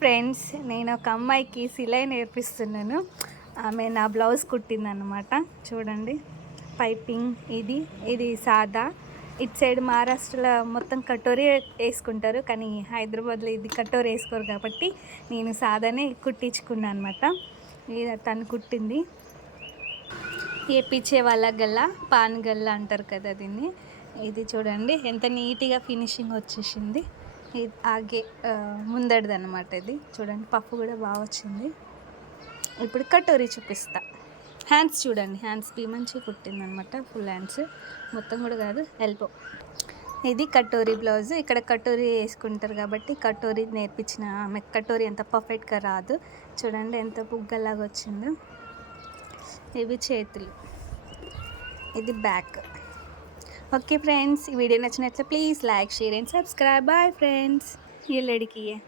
Friends, నేను ఒక అమ్మాయికి సిలై నేర్పిస్తున్నాను. ఆమె నా బ్లౌజ్ కుట్టిందనమాట. చూడండి, పైపింగ్ ఇది సాదా. ఇటు సైడ్ మహారాష్ట్రలో మొత్తం కటోరీ వేసుకుంటారు, కానీ హైదరాబాద్లో ఇది కటోరీ వేసుకోరు కాబట్టి నేను సాదానే కుట్టించుకున్నాను అనమాట. ఇది తను కుట్టింది. ఏపిచ్చే వాళ్ళ గల్ల, పాన్ గల్ల అంటారు కదా దీన్ని. ఇది చూడండి ఎంత నీట్గా ఫినిషింగ్ వచ్చేసింది. ఇది ఆగే ముందడిది అనమాట. ఇది చూడండి, పప్పు కూడా బాగా వచ్చింది. ఇప్పుడు కటోరీ చూపిస్తా. హ్యాండ్స్ చూడండి, హ్యాండ్స్ బి మంచిగా కుట్టింది అనమాట. ఫుల్ హ్యాండ్స్ మొత్తం కూడా కాదు, ఎల్బో. ఇది కటోరీ బ్లౌజ్. ఇక్కడ కటోరీ వేసుకుంటారు కాబట్టి కటోరీ నేర్పించిన ఆమె. కటోరీ ఎంత పర్ఫెక్ట్గా రాదు. చూడండి ఎంత బుగ్గలాగా వచ్చిందో. ఇవి చేతులు, ఇది బ్యాక్. ఓకే ఫ్రెండ్స్, ఈ వీడియో నచ్చినట్లయితే please like, share and subscribe. Bye friends. ये लड़की है.